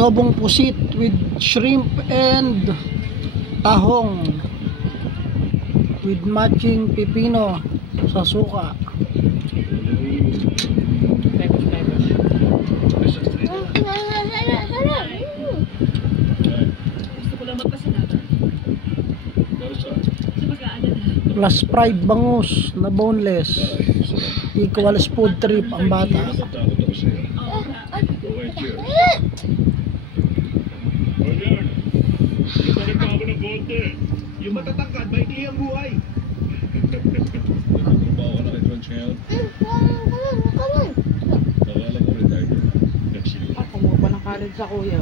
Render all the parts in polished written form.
adobong pusit with shrimp and tahong with matching pipino sa suka. Plus fried bangus na boneless, equals food trip ang bata. Yung matatangkad, maikli ang buhay. Nagtrabaho ka na kay Crunch ngayon? Nakala ko retired. Ako mo pa ng college sa kuya.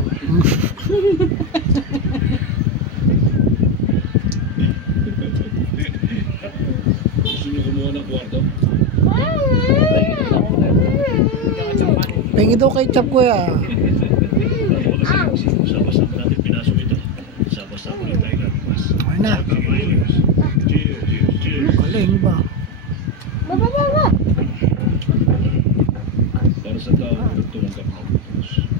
Gusto niyo kumuha ng kwarto? Pengi daw kay Chap kuya. Sama-sama natin pinasok ito. Sama-sama rin tayo nabipas. Ay na, Cheers, cheers, cheers. galing ba? Para sa tao, tumanggap ng Diyos.